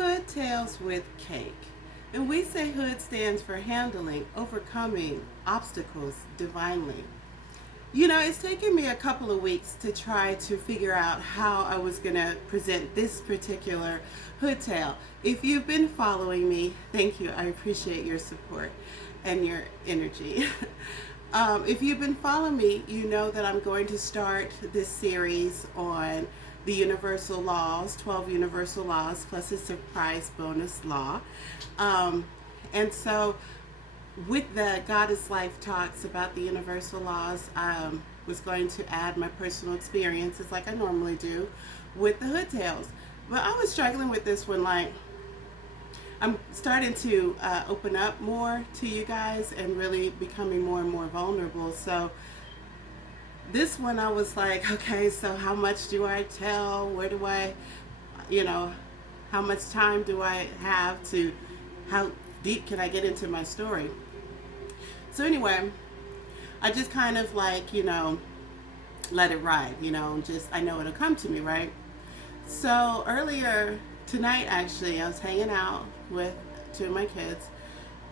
Hood Tales with Cake. And we say Hood stands for handling, overcoming obstacles divinely. You know, it's taken me a couple of weeks to try to figure out how I was going to present this particular hood tale. If you've been following me, thank you. I appreciate your support and your energy. If you've been following me, you know that I'm going to start this series on the universal laws, 12 universal laws, plus a surprise bonus law. And so with the goddessLyphe talks about the universal laws, I was going to add my personal experiences like I normally do with the hood tales. But I was struggling with this one, like I'm starting to open up more to you guys and really becoming more and more vulnerable. So this one I was like, okay, so how much do I tell? Where do I, how much time do I have to, how deep can I get into my story? So anyway, I just kind of like, let it ride, just, I know it'll come to me, right? So earlier tonight, actually, I was hanging out with two of my kids,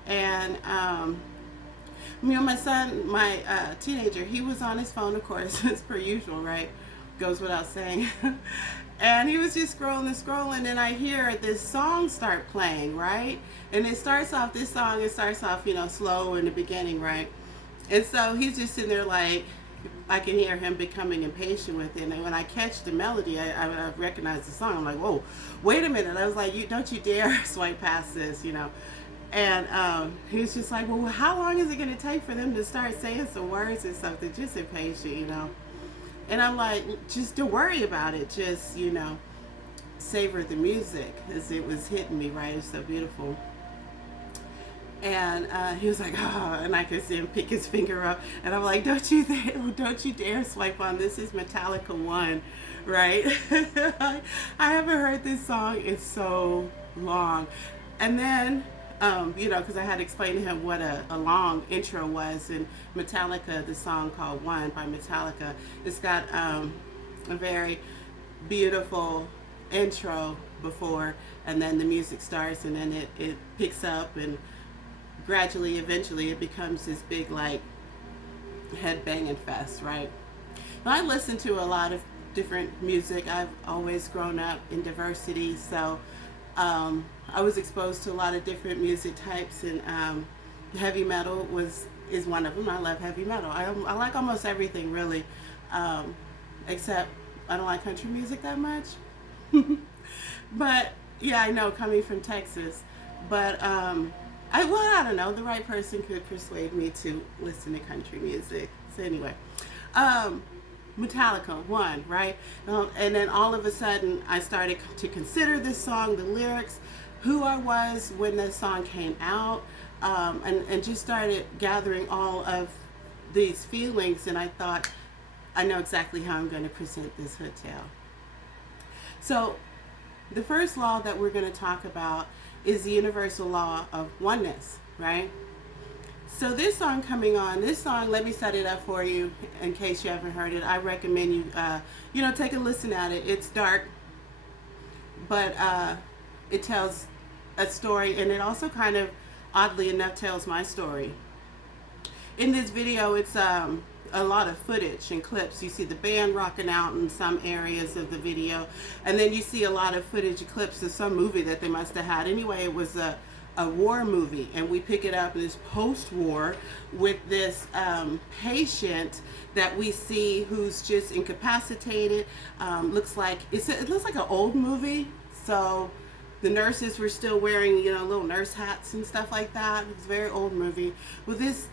and my son, my teenager, he was on his phone, of course, as per usual, right? Goes without saying. And he was just scrolling, and I hear this song start playing, right? And it starts off, slow in the beginning, right? And so he's just sitting there like, I can hear him becoming impatient with it. And when I catch the melody, I recognize the song. I'm like, whoa, wait a minute. I was like, don't you dare swipe past this, And he was just like, well, how long is it going to take for them to start saying some words or something? Just impatient, And I'm like, just don't worry about it. Just, savor the music, as it was hitting me, right? It's so beautiful. And he was like, oh, and I could see him pick his finger up. And I'm like, don't you dare swipe on. This is Metallica 1, right? I haven't heard this song in so long. And then, because I had to explain to him what a long intro was. And Metallica, the song called One by Metallica, it's got a very beautiful intro before, and then the music starts, and then it picks up, and gradually, eventually, it becomes this big, like, head-banging fest, right? Now, I listen to a lot of different music. I've always grown up in diversity, so I was exposed to a lot of different music types, and heavy metal is one of them. I love heavy metal. I like almost everything, really, except I don't like country music that much. But yeah, I know, coming from Texas, but I don't know, the right person could persuade me to listen to country music. So anyway, Metallica 1, right? And then all of a sudden I started to consider this song, the lyrics, who I was when the song came out, and just started gathering all of these feelings, and I thought, I know exactly how I'm going to present this hood tale. So the first law that we're going to talk about is the universal law of oneness, right? So this song coming on, let me set it up for you in case you haven't heard it. I recommend you, take a listen at it. It's dark, but it tells a story, and it also kind of, oddly enough, tells my story. In this video, it's a lot of footage and clips. You see the band rocking out in some areas of the video, and then you see a lot of footage and clips of some movie that they must have had. Anyway, it was a war movie, and we pick it up in this post-war with this patient that we see who's just incapacitated. It looks like an old movie, so the nurses were still wearing little nurse hats and stuff like that. It's a very old movie. Well, this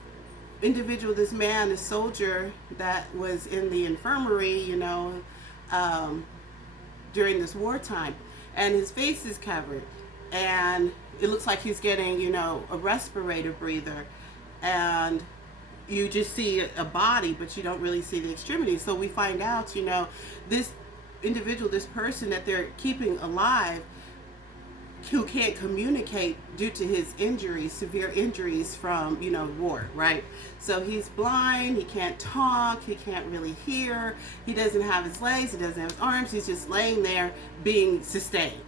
individual, this man, this soldier that was in the infirmary, during this wartime, and his face is covered, and it looks like he's getting, a respirator breather, and you just see a body, but you don't really see the extremities. So we find out, this individual, this person that they're keeping alive, who can't communicate due to his injuries, severe injuries from, war, right? So he's blind, he can't talk, he can't really hear, he doesn't have his legs, he doesn't have his arms, he's just laying there being sustained.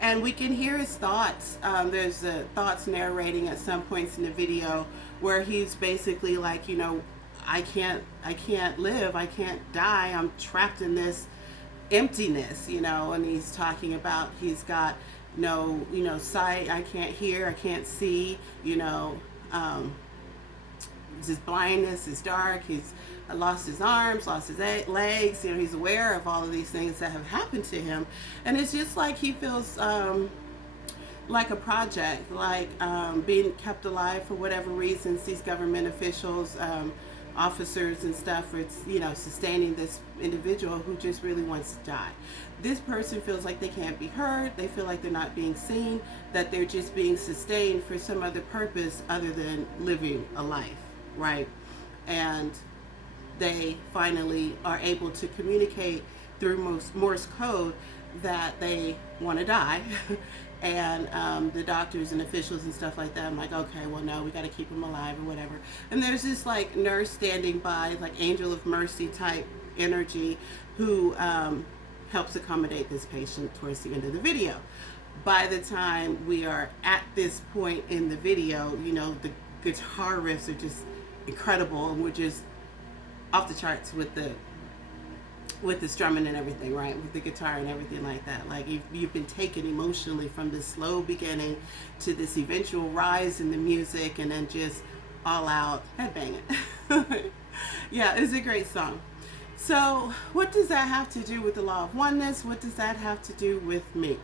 and we can hear his thoughts. There's thoughts narrating at some points in the video where he's basically like, I can't live, I can't die, I'm trapped in this emptiness, and he's talking about he's got no, sight, I can't hear, I can't see, his blindness is dark, he's lost his arms, lost his legs, he's aware of all of these things that have happened to him, and it's just like he feels like a project, like being kept alive for whatever reasons these government officials, officers and stuff are, sustaining this individual who just really wants to die. This person feels like they can't be heard, they feel like they're not being seen, that they're just being sustained for some other purpose other than living a life, right? And they finally are able to communicate through Morse code that they want to die. And the doctors and officials and stuff like that, I'm like, okay, well, no, we got to keep him alive or whatever. And there's this like nurse standing by, like angel of mercy type energy, who helps accommodate this patient towards the end of the video. By the time we are at this point in the video, the guitar riffs are just incredible, and we're just off the charts with the strumming and everything, right? With the guitar and everything like that. Like you've been taken emotionally from this slow beginning to this eventual rise in the music, and then just all out headbanging. Yeah, it's a great song. So what does that have to do with the law of oneness? What does that have to do with me?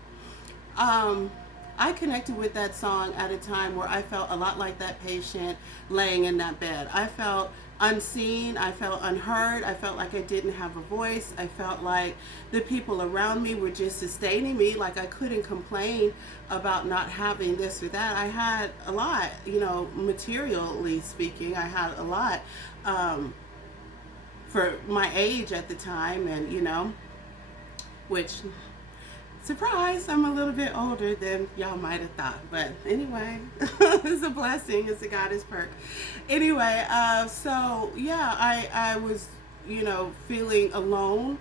I connected with that song at a time where I felt a lot like that patient laying in that bed. I felt unseen, I felt unheard, I felt like I didn't have a voice, I felt like the people around me were just sustaining me, like I couldn't complain about not having this or that. I had a lot, materially speaking, I had a lot for my age at the time, and which, surprise, I'm a little bit older than y'all might have thought, but anyway, it's a blessing, it's a goddess perk. Anyway, so yeah, I was, feeling alone,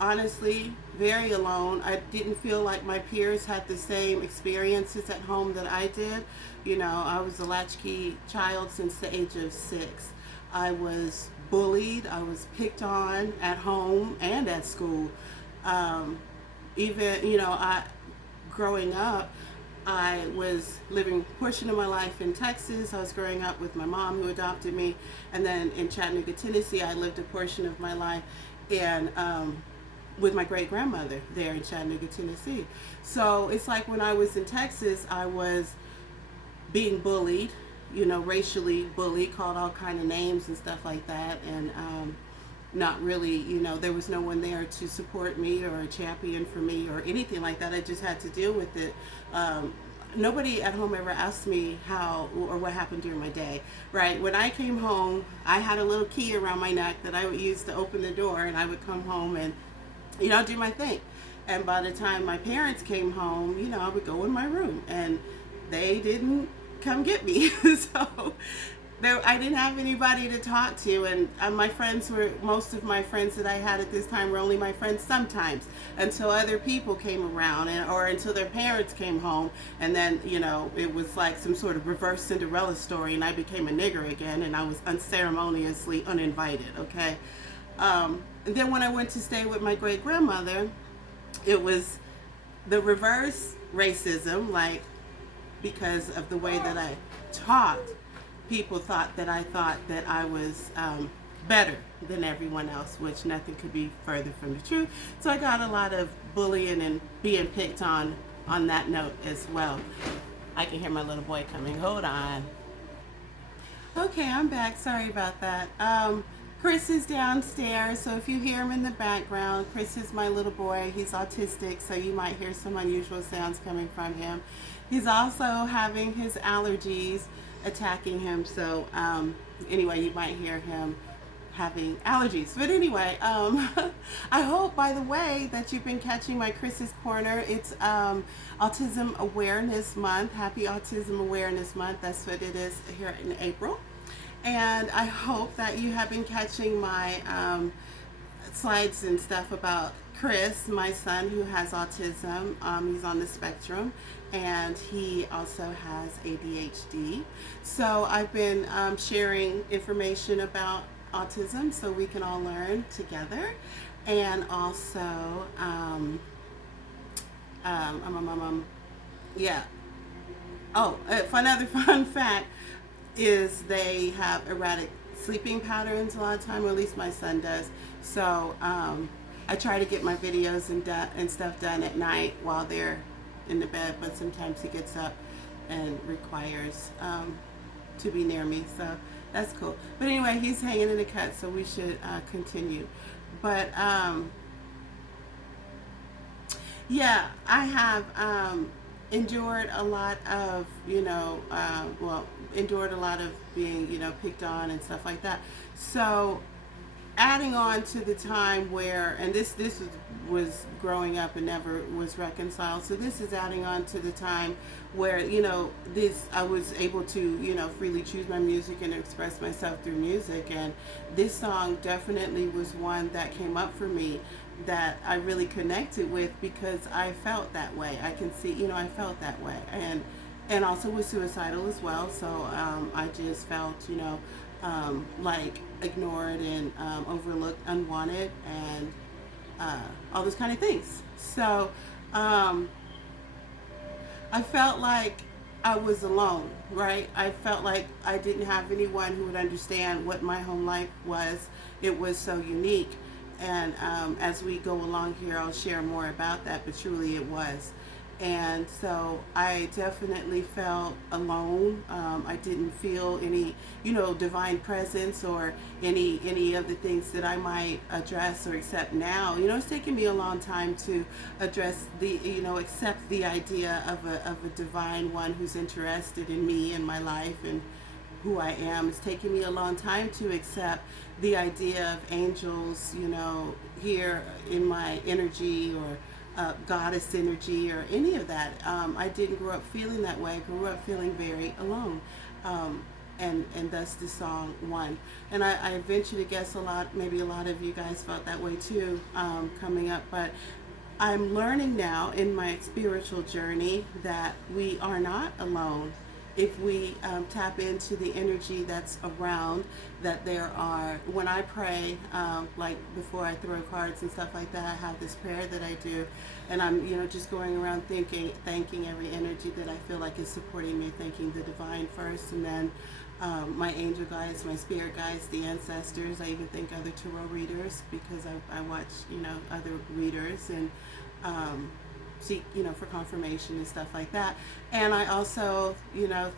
honestly, very alone. I didn't feel like my peers had the same experiences at home that I did. I was a latchkey child since the age of 6. I was bullied, I was picked on at home and at school. Even, growing up, I was living a portion of my life in Texas. I was growing up with my mom who adopted me. And then in Chattanooga, Tennessee, I lived a portion of my life with my great-grandmother there in Chattanooga, Tennessee. So it's like when I was in Texas, I was being bullied, racially bullied, called all kind of names and stuff like that. And not really, there was no one there to support me or a champion for me or anything like that. I just had to deal with it. Nobody at home ever asked me how or what happened during my day, right? When I came home, I had a little key around my neck that I would use to open the door, and I would come home and, do my thing. And by the time my parents came home, I would go in my room, and they didn't come get me. So I didn't have anybody to talk to, and most of my friends that I had at this time were only my friends sometimes, until other people came around, or until their parents came home, and then, it was like some sort of reverse Cinderella story, and I became a nigger again, and I was unceremoniously uninvited, okay? And then when I went to stay with my great-grandmother, it was the reverse racism, like, because of the way that I talked. People thought that I was better than everyone else, which nothing could be further from the truth. So I got a lot of bullying and being picked on that note as well. I can hear my little boy coming. Hold on. Okay, I'm back. Sorry about that. Chris is downstairs, so if you hear him in the background, Chris is my little boy. He's autistic, so you might hear some unusual sounds coming from him. He's also having his allergies attacking him, so anyway, you might hear him having allergies. But anyway, I hope, by the way, that you've been catching my Chris's Corner. It's Autism Awareness Month. Happy Autism Awareness Month. That's what it is here in April. And I hope that you have been catching my slides and stuff about Chris, my son, who has autism. He's on the spectrum, and he also has ADHD. So I've been sharing information about autism so we can all learn together. And also, yeah. Oh, another fun fact is they have erratic sleeping patterns a lot of time, or at least my son does. So I try to get my videos and stuff done at night while they're in the bed, but sometimes he gets up and requires to be near me. So that's cool. But anyway, he's hanging in the cut, so we should continue. But yeah, I have endured a lot of, endured a lot of being, picked on and stuff like that. So adding on to the time where, and this was growing up and never was reconciled. So this is adding on to the time where, I was able to, freely choose my music and express myself through music. And this song definitely was one that came up for me that I really connected with because I felt that way. I can see, I felt that way. And also was suicidal as well. So I just felt, like ignored and overlooked, unwanted, and all those kind of things. So I felt like I was alone, right? I felt like I didn't have anyone who would understand what my home life was. It was so unique. And as we go along here, I'll share more about that, but truly it was. And so I definitely felt alone. I didn't feel any, divine presence or any of the things that I might address or accept now. It's taken me a long time to address accept the idea of a divine one who's interested in me and my life and who I am. It's taken me a long time to accept the idea of angels, here in my energy or goddess energy or any of that. I didn't grow up feeling that way. I grew up feeling very alone. And thus the song won. And I venture to guess maybe a lot of you guys felt that way too, coming up. But I'm learning now in my spiritual journey that we are not alone. If we tap into the energy that's around, that there are, when I pray, like before I throw cards and stuff like that, I have this prayer that I do, and I'm, just going around thanking every energy that I feel like is supporting me, thanking the divine first, and then my angel guides, my spirit guides, the ancestors. I even thank other tarot readers because I watch, other readers and seek, for confirmation and stuff like that. And I also,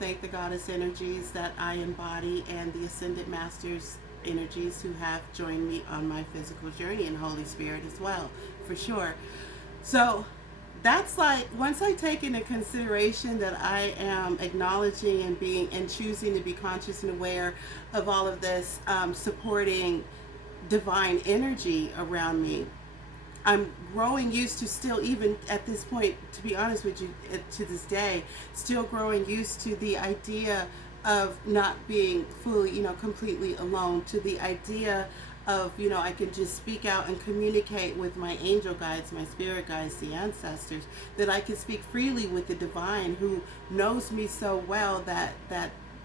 thank the goddess energies that I embody and the ascended masters energies who have joined me on my physical journey, and Holy Spirit as well, for sure. So that's like, once I take into consideration that I am acknowledging and choosing to be conscious and aware of all of this supporting divine energy around me, I'm growing used to, still even at this point, to be honest with you, to this day, still growing used to the idea of not being fully, completely alone, to the idea of, I can just speak out and communicate with my angel guides, my spirit guides, the ancestors, that I can speak freely with the divine who knows me so well that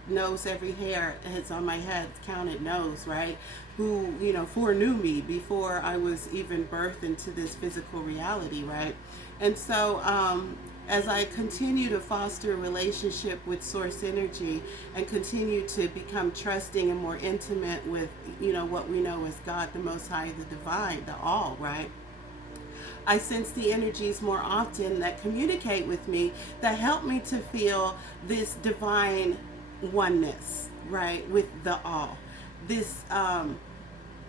knows every hair that's on my head, counted knows, right? Who, foreknew me before I was even birthed into this physical reality, right? And so as I continue to foster a relationship with source energy and continue to become trusting and more intimate with, what we know as God, the Most High, the Divine, the All, right? I sense the energies more often that communicate with me, that help me to feel this divine oneness, right, with the all. This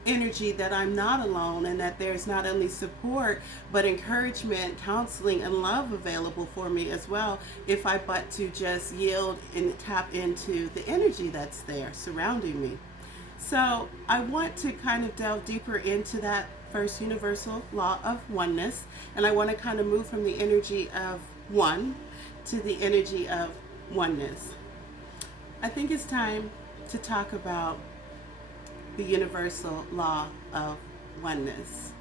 energy that I'm not alone, and that there's not only support but encouragement, counseling, and love available for me as well, if I but to just yield and tap into the energy that's there surrounding me. So I want to kind of delve deeper into that first universal law of oneness, and I want to kind of move from the energy of one to the energy of oneness. I think it's time to talk about the universal law of oneness.